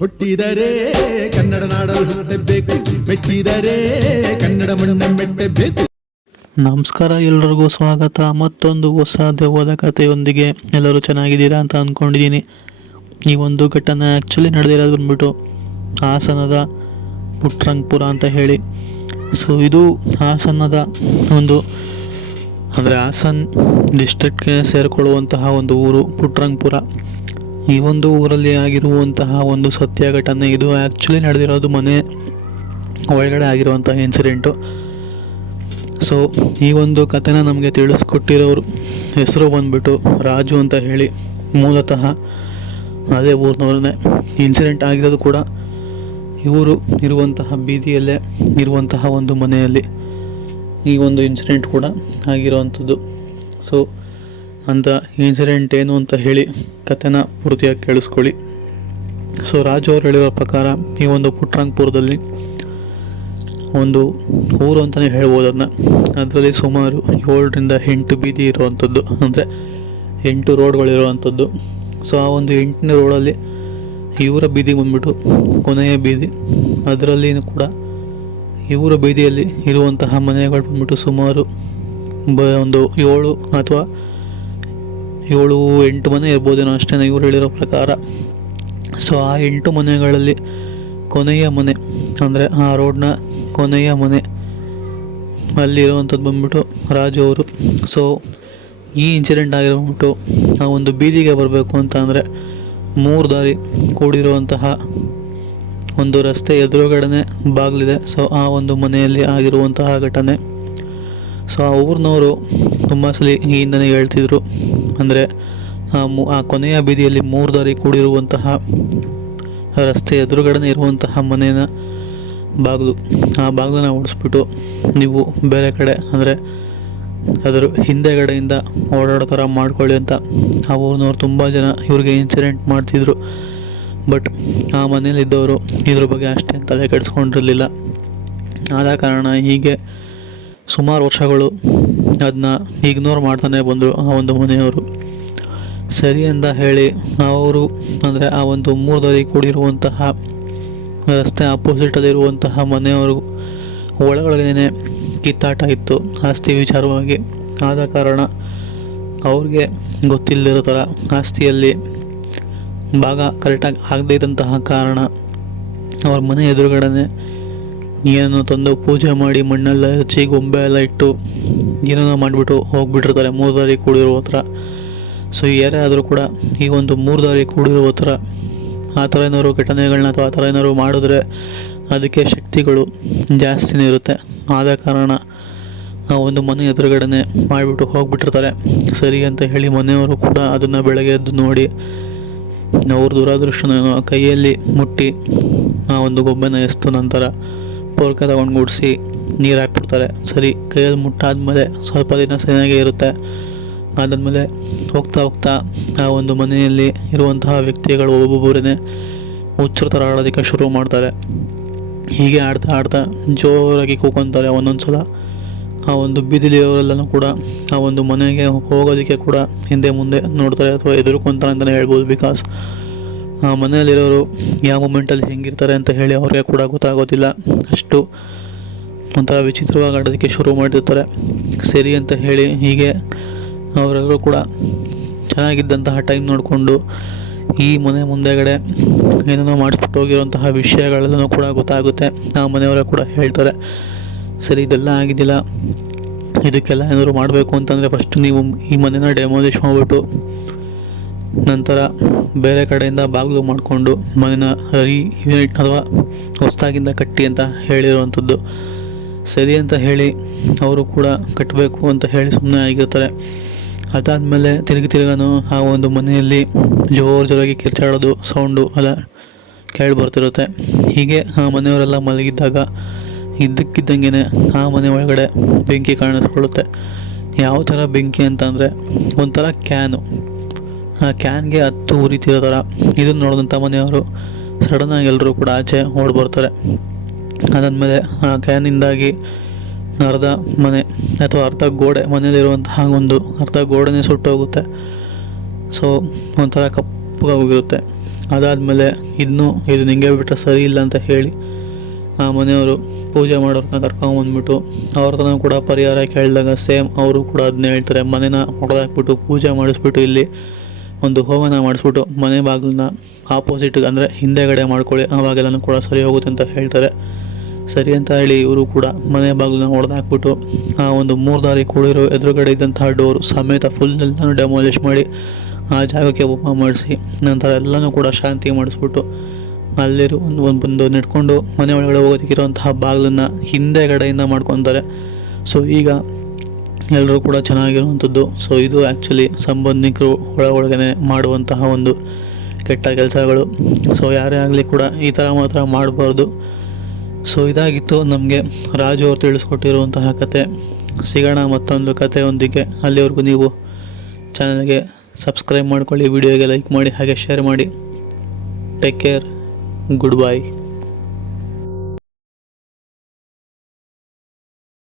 ಹುಟ್ಟಿದರೆ ಕನ್ನಡ ನಾಡಲು ಹುಟ್ಟಬೇಕು, ಮೆಟ್ಟಿದರೆ ಕನ್ನಡ ಮಣ್ಣ ಮೆಟ್ಟಬೇಕು. ನಮಸ್ಕಾರ, ಎಲ್ಲರಿಗೂ ಸ್ವಾಗತ. ಮತ್ತೊಂದು ಹೊಸ ದೆವ್ವದ ಕಥೆಯೊಂದಿಗೆ. ಎಲ್ಲರೂ ಚೆನ್ನಾಗಿದ್ದೀರಾ ಅಂತ ಅಂದ್ಕೊಂಡಿದ್ದೀನಿ. ಈ ಒಂದು ಘಟನೆ ಆ್ಯಕ್ಚುಲಿ ನಡೆದಿರೋದು ಬಂದ್ಬಿಟ್ಟು ಹಾಸನದ ಪುಟ್ರಂಗಪುರ ಅಂತ ಹೇಳಿ. ಸೊ ಇದು ಹಾಸನದ ಒಂದು ಅಂದರೆ ಹಾಸನ್ ಡಿಸ್ಟ್ರಿಕ್ಟ್ಗೆ ಸೇರಿಕೊಳ್ಳುವಂತಹ ಒಂದು ಊರು ಪುಟ್ರಂಗಪುರ. ಈ ಒಂದು ಊರಲ್ಲಿ ಆಗಿರುವಂತಹ ಒಂದು ಸತ್ಯ ಘಟನೆ ಇದು. ಆ್ಯಕ್ಚುಲಿ ನಡೆದಿರೋದು ಮನೆ ಒಳಗಡೆ ಆಗಿರುವಂತಹ ಇನ್ಸಿಡೆಂಟು. ಸೊ ಈ ಒಂದು ಕಥೆನ ನಮಗೆ ತಿಳಿಸ್ಕೊಟ್ಟಿರೋರು ಹೆಸರು ಬಂದ್ಬಿಟ್ಟು ರಾಜು ಅಂತ ಹೇಳಿ. ಮೂಲತಃ ಅದೇ ಊರಿನವ್ರನ್ನೇ. ಇನ್ಸಿಡೆಂಟ್ ಆಗಿರೋದು ಕೂಡ ಇವರು ಇರುವಂತಹ ಬೀದಿಯಲ್ಲೇ ಇರುವಂತಹ ಒಂದು ಮನೆಯಲ್ಲಿ ಈ ಒಂದು ಇನ್ಸಿಡೆಂಟ್ ಕೂಡ ಆಗಿರುವಂಥದ್ದು. ಸೊ ಅಂತ ಇನ್ಸಿಡೆಂಟ್ ಏನು ಅಂತ ಹೇಳಿ ಕಥೆನ ಪೂರ್ತಿಯಾಗಿ ಕೇಳಿಸ್ಕೊಳ್ಳಿ. ಸೊ ರಾಜು ಅವರು ಹೇಳಿರೋ ಪ್ರಕಾರ ಈ ಒಂದು ಪುಟ್ರಂಗಪುರದಲ್ಲಿ ಒಂದು ಊರು ಅಂತಲೇ ಹೇಳ್ಬೋದು ಅದನ್ನ. ಅದರಲ್ಲಿ ಸುಮಾರು 7ರಿಂದ 8 ಬೀದಿ ಇರುವಂಥದ್ದು, ಅಂದರೆ 8 ರೋಡ್ಗಳಿರುವಂಥದ್ದು. ಸೊ ಆ ಒಂದು 8ನೇ ರೋಡಲ್ಲಿ ಇವರ ಬೀದಿ ಬಂದ್ಬಿಟ್ಟು ಕೊನೆಯ ಬೀದಿ. ಅದರಲ್ಲಿ ಕೂಡ ಇವರ ಬೀದಿಯಲ್ಲಿ ಇರುವಂತಹ ಮನೆಗಳು ಬಂದ್ಬಿಟ್ಟು ಸುಮಾರು ಒಂದು 7 ಅಥವಾ 7-8 ಮನೆ ಇರ್ಬೋದೇನೋ ಅಷ್ಟೇ ಇವ್ರು ಹೇಳಿರೋ ಪ್ರಕಾರ. ಸೊ ಆ 8 ಮನೆಗಳಲ್ಲಿ ಕೊನೆಯ ಮನೆ ಅಂದರೆ ಆ ರೋಡ್ನ ಕೊನೆಯ ಮನೆ ಅಲ್ಲಿರುವಂಥದ್ದು ಬಂದ್ಬಿಟ್ಟು ರಾಜು ಅವರು. ಸೊ ಈ ಇನ್ಸಿಡೆಂಟ್ ಆಗಿರೋಬಿಟ್ಟು ಆ ಒಂದು ಬೀದಿಗೆ ಬರಬೇಕು ಅಂತ ಅಂದರೆ 3 ದಾರಿ ಕೂಡಿರುವಂತಹ ಒಂದು ರಸ್ತೆ ಎದುರುಗಡೆ ಬಾಗಿಲಿದೆ. ಸೊ ಆ ಒಂದು ಮನೆಯಲ್ಲಿ ಆಗಿರುವಂತಹ ಘಟನೆ. ಸೊ ಆ ಊರಿನವರು ತುಂಬ ಸಲ ಈ ಹಿಂದನೇ ಹೇಳ್ತಿದ್ರು, ಅಂದರೆ ಆ ಕೊನೆಯ ಬೀದಿಯಲ್ಲಿ 3 ದಾರಿ ಕೂಡಿರುವಂತಹ ರಸ್ತೆ ಎದುರುಗಡೆ ಇರುವಂತಹ ಮನೆಯ ಬಾಗಿಲು, ಆ ಬಾಗಿಲನ್ನ ಓಡಿಸ್ಬಿಟ್ಟು ನೀವು ಬೇರೆ ಕಡೆ ಅಂದರೆ ಅದರ ಹಿಂದೆಗಡೆಯಿಂದ ಓಡಾಡೋ ಥರ ಮಾಡ್ಕೊಳ್ಳಿ ಅಂತ ಆ ಊರಿನವ್ರು ತುಂಬ ಜನ ಇವ್ರಿಗೆ ಇನ್ಸಿಡೆಂಟ್ ಮಾಡ್ತಿದ್ರು. ಬಟ್ ಆ ಮನೇಲಿದ್ದವರು ಇದ್ರ ಬಗ್ಗೆ ಅಷ್ಟೇ ತಲೆ ಕೆಡಿಸ್ಕೊಂಡಿರಲಿಲ್ಲ. ಆದ ಕಾರಣ ಹೀಗೆ ಸುಮಾರು ವರ್ಷಗಳು ಅದನ್ನ ಇಗ್ನೋರ್ ಮಾಡ್ತಾನೆ ಬಂದರು ಆ ಒಂದು ಮನೆಯವರು. ಸರಿ ಅಂತ ಹೇಳಿ ಅವರು ಅಂದರೆ ಆ ಒಂದು 3 ದಾರಿ ಕೂಡಿರುವಂತಹ ರಸ್ತೆ ಅಪೋಸಿಟಲ್ಲಿರುವಂತಹ ಮನೆಯವರು ಒಳಗಡೆ ಕಿತ್ತಾಟ ಇತ್ತು ಆಸ್ತಿ ವಿಚಾರವಾಗಿ. ಆದ ಕಾರಣ ಅವ್ರಿಗೆ ಗೊತ್ತಿಲ್ಲದಿರೋ ಥರ ಆಸ್ತಿಯಲ್ಲಿ ಭಾಗ ಕರೆಕ್ಟಾಗಿ ಆಗದೇ ಇದ್ದಂತಹ ಕಾರಣ ಅವ್ರ ಮನೆ ಎದುರುಗಡೆ ಏನೋ ತಂದು ಪೂಜೆ ಮಾಡಿ ಮಣ್ಣೆಲ್ಲ ಹಚ್ಚಿ ಗೊಂಬೆ ಎಲ್ಲ ಇಟ್ಟು ಏನೇನೋ ಮಾಡಿಬಿಟ್ಟು ಹೋಗ್ಬಿಟ್ಟಿರ್ತಾರೆ 3 ದಾರಿ ಕೂಡಿರೋ ಹತ್ರ. ಸೊ ಯಾರೇ ಆದರೂ ಕೂಡ ಈ ಒಂದು 3 ದಾರಿ ಕೂಡಿರೋ ಹತ್ರ ಆ ಥರ ಏನಾದ್ರು ಘಟನೆಗಳನ್ನ ಅಥವಾ ಆ ಥರ ಏನಾದ್ರು ಮಾಡಿದ್ರೆ ಅದಕ್ಕೆ ಶಕ್ತಿಗಳು ಜಾಸ್ತಿನೇ ಇರುತ್ತೆ. ಆದ ಕಾರಣ ಆ ಒಂದು ಮನೆ ಎದುರುಗಡೆ ಮಾಡಿಬಿಟ್ಟು ಹೋಗ್ಬಿಟ್ಟಿರ್ತಾರೆ. ಸರಿ ಅಂತ ಹೇಳಿ ಮನೆಯವರು ಕೂಡ ಅದನ್ನು ಬೆಳಗ್ಗೆ ಎದ್ದು ನೋಡಿ ಅವ್ರ ದುರಾದೃಷ್ಟನೇನೋ ಕೈಯಲ್ಲಿ ಮುಟ್ಟಿ ಆ ಒಂದು ಗೊಂಬೆನ ಎಸ್ತು ನಂತರ ಪೊರ್ಕೆ ತಗೊಂಡು ಗುಡಿಸಿ ನೀರು ಹಾಕ್ಬಿಡ್ತಾರೆ. ಸರಿ, ಕೈಯಲ್ಲಿ ಮುಟ್ಟಾದ್ಮೇಲೆ ಸ್ವಲ್ಪ ದಿನ ಚೆನ್ನಾಗೇ ಇರುತ್ತೆ. ಅದಾದಮೇಲೆ ಹೋಗ್ತಾ ಹೋಗ್ತಾ ಆ ಒಂದು ಮನೆಯಲ್ಲಿ ಇರುವಂತಹ ವ್ಯಕ್ತಿಗಳು ಒಬ್ಬೊಬ್ಬರೇ ಹುಚ್ಚರ ಥರ ಆಡೋದಕ್ಕೆ ಶುರು ಮಾಡ್ತಾರೆ. ಹೀಗೆ ಆಡ್ತಾ ಆಡ್ತಾ ಜೋರಾಗಿ ಕೂಕೊಂತಾರೆ. ಒಂದೊಂದು ಸಲ ಆ ಒಂದು ಬೀದಿಲಿಯವರೆಲ್ಲನೂ ಕೂಡ ಆ ಒಂದು ಮನೆಗೆ ಹೋಗೋದಕ್ಕೆ ಕೂಡ ಹಿಂದೆ ಮುಂದೆ ನೋಡ್ತಾರೆ ಅಥವಾ ಎದುರ್ಕೊತಾರೆ ಅಂತಲೇ ಹೇಳ್ಬೋದು. ಬಿಕಾಸ್ ಆ ಮನೆಯಲ್ಲಿರೋರು ಯಾವ ಮೂಮೆಂಟಲ್ಲಿ ಹೆಂಗಿರ್ತಾರೆ ಅಂತ ಹೇಳಿ ಅವ್ರಿಗೆ ಕೂಡ ಗೊತ್ತಾಗೋದಿಲ್ಲ. ಅಷ್ಟು ಒಂಥರ ವಿಚಿತ್ರವಾಗಿ ಆಡೋದಕ್ಕೆ ಶುರು ಮಾಡಿರ್ತಾರೆ. ಸರಿ ಅಂತ ಹೇಳಿ ಹೀಗೆ ಅವರೆಲ್ಲರೂ ಕೂಡ ಚೆನ್ನಾಗಿದ್ದಂತಹ ಟೈಮ್ ನೋಡಿಕೊಂಡು ಈ ಮನೆ ಮುಂದೆಗಡೆ ಏನೇನೋ ಮಾಡಿಸ್ಬಿಟ್ಟು ಹೋಗಿರುವಂತಹ ವಿಷಯಗಳೆಲ್ಲನೂ ಕೂಡ ಗೊತ್ತಾಗುತ್ತೆ. ಆ ಮನೆಯವರೇ ಕೂಡ ಹೇಳ್ತಾರೆ, ಸರಿ ಇದೆಲ್ಲ ಆಗಿದ್ದಿಲ್ಲ, ಇದಕ್ಕೆಲ್ಲ ಏನಾದರೂ ಮಾಡಬೇಕು ಅಂತಂದರೆ ಫಸ್ಟ್ ನೀವು ಈ ಮನೆನ ಡೆಮೋಲಿಷ್ ಮಾಡಿಬಿಟ್ಟು ನಂತರ ಬೇರೆ ಕಡೆಯಿಂದ ಬಾಗಿಲು ಮಾಡಿಕೊಂಡು ಮನೆನ ಯೂನಿಟ್ ಅಥವಾ ಹೊಸದಾಗಿಂದ ಕಟ್ಟಿ ಅಂತ ಹೇಳಿರುವಂಥದ್ದು. ಸರಿ ಅಂತ ಹೇಳಿ ಅವರು ಕೂಡ ಕಟ್ಟಬೇಕು ಅಂತ ಹೇಳಿ ಸುಮ್ಮನೆ ಆಗಿರ್ತಾರೆ. ಅದಾದಮೇಲೆ ತಿರುಗಾನು ಆ ಒಂದು ಮನೆಯಲ್ಲಿ ಜೋರಾಗಿ ಕಿರ್ಚಾಡೋದು ಸೌಂಡು ಎಲ್ಲ ಕೇಳಿ ಬರ್ತಿರುತ್ತೆ. ಹೀಗೆ ಆ ಮನೆಯವರೆಲ್ಲ ಮಲಗಿದ್ದಾಗ ಇದ್ದಕ್ಕಿದ್ದಂಗೆ ಆ ಮನೆ ಒಳಗಡೆ ಬೆಂಕಿ ಕಾಣಿಸ್ಕೊಳ್ಳುತ್ತೆ. ಯಾವ ಥರ ಬೆಂಕಿ ಅಂತಂದರೆ ಒಂಥರ ಕ್ಯಾನು, ಆ ಕ್ಯಾನ್ಗೆ ಹತ್ತು ಉರಿತಿರೋ ಥರ. ಇದನ್ನು ನೋಡಿದಂಥ ಮನೆಯವರು ಸಡನ್ನಾಗಿ ಎಲ್ಲರೂ ಕೂಡ ಆಚೆ ಓಡಿ ಬರ್ತಾರೆ. ಅದಾದಮೇಲೆ ಆ ಕ್ಯಾನಿಂದಾಗಿ ಅರ್ಧ ಮನೆ ಅಥವಾ ಅರ್ಧ ಗೋಡೆ, ಮನೆಯಲ್ಲಿರುವಂತಹ ಒಂದು ಅರ್ಧ ಗೋಡೆನೇ ಸುಟ್ಟೋಗುತ್ತೆ. ಸೊ ಒಂಥರ ಕಪ್ಪಗೆ ಹೋಗಿರುತ್ತೆ. ಅದಾದಮೇಲೆ ಇದು ನಿಂಗೆ ಬಿಟ್ಟರೆ ಸರಿ ಇಲ್ಲ ಅಂತ ಹೇಳಿ ಆ ಮನೆಯವರು ಪೂಜೆ ಮಾಡೋರನ್ನ ಕರ್ಕೊಂಬಂದ್ಬಿಟ್ಟು ಅವ್ರ ಹತ್ರನೂ ಕೂಡ ಪರಿಹಾರ ಕೇಳಿದಾಗ ಸೇಮ್ ಅವರು ಕೂಡ ಅದನ್ನೇ ಹೇಳ್ತಾರೆ. ಮನೆನ ಹೊಡೆದಾಕ್ಬಿಟ್ಟು ಪೂಜೆ ಮಾಡಿಸ್ಬಿಟ್ಟು ಇಲ್ಲಿ ಒಂದು ಹೋಮನ ಮಾಡಿಸ್ಬಿಟ್ಟು ಮನೆ ಬಾಗಿಲನ್ನ ಆಪೋಸಿಟ್ಗೆ ಅಂದರೆ ಹಿಂದೆಗಡೆ ಮಾಡ್ಕೊಳ್ಳಿ, ಆವಾಗೆಲ್ಲನೂ ಕೂಡ ಸರಿ ಹೋಗುತ್ತೆ ಅಂತ ಹೇಳ್ತಾರೆ. ಸರಿ ಅಂತ ಹೇಳಿ ಇವರು ಕೂಡ ಮನೆ ಬಾಗಿಲನ್ನ ಹೊಡೆದಾಕ್ಬಿಟ್ಟು ಆ ಒಂದು 3 ದಾರಿ ಕೂಡಿರೋ ಎದುರುಗಡೆ ಇದ್ದಂತಹ ಡೋರು ಸಮೇತ ಫುಲ್ ಎಲ್ಲನೂ ಡೆಮಾಲಿಷ್ ಮಾಡಿ ಆ ಜಾಗಕ್ಕೆ ಹೋಮ ಮಾಡಿಸಿ ನಂತರ ಎಲ್ಲನೂ ಕೂಡ ಶಾಂತಿ ಮಾಡಿಸ್ಬಿಟ್ಟು ಅಲ್ಲಿರೋ ಒಂದು ನೆಟ್ಕೊಂಡು ಮನೆ ಒಳಗಡೆ ಹೋಗೋದಕ್ಕಿರೋಂತಹ ಬಾಗಿಲನ್ನು ಹಿಂದೆಗಡೆಯಿಂದ ಮಾಡ್ಕೊತಾರೆ. ಸೊ ಈಗ ಎಲ್ಲರೂ ಕೂಡ ಚೆನ್ನಾಗಿರುವಂಥದ್ದು. ಸೊ ಇದು ಆ್ಯಕ್ಚುಲಿ ಸಂಬಂಧಿಕರು ಒಳಗಡೆ ಮಾಡುವಂತಹ ಒಂದು ಕೆಟ್ಟ ಕೆಲಸಗಳು. ಸೊ ಯಾರೇ ಆಗಲಿ ಕೂಡ ಈ ಥರ ಮಾತ್ರ ಮಾಡಬಾರ್ದು. ಸೊ ಇದಾಗಿತ್ತು ನಮಗೆ ರಾಜು ಅವರು ತಿಳಿಸ್ಕೊಟ್ಟಿರುವಂತಹ ಕತೆ. ಸಿಗೋಣ ಮತ್ತೊಂದು ಕಥೆಯೊಂದಿಗೆ. ಅಲ್ಲಿವರೆಗೂ ನೀವು ಚಾನಲ್ಗೆ ಸಬ್ಸ್ಕ್ರೈಬ್ ಮಾಡ್ಕೊಳ್ಳಿ, ವಿಡಿಯೋಗೆ ಲೈಕ್ ಮಾಡಿ, ಹಾಗೆ ಶೇರ್ ಮಾಡಿ. Take care, good bye.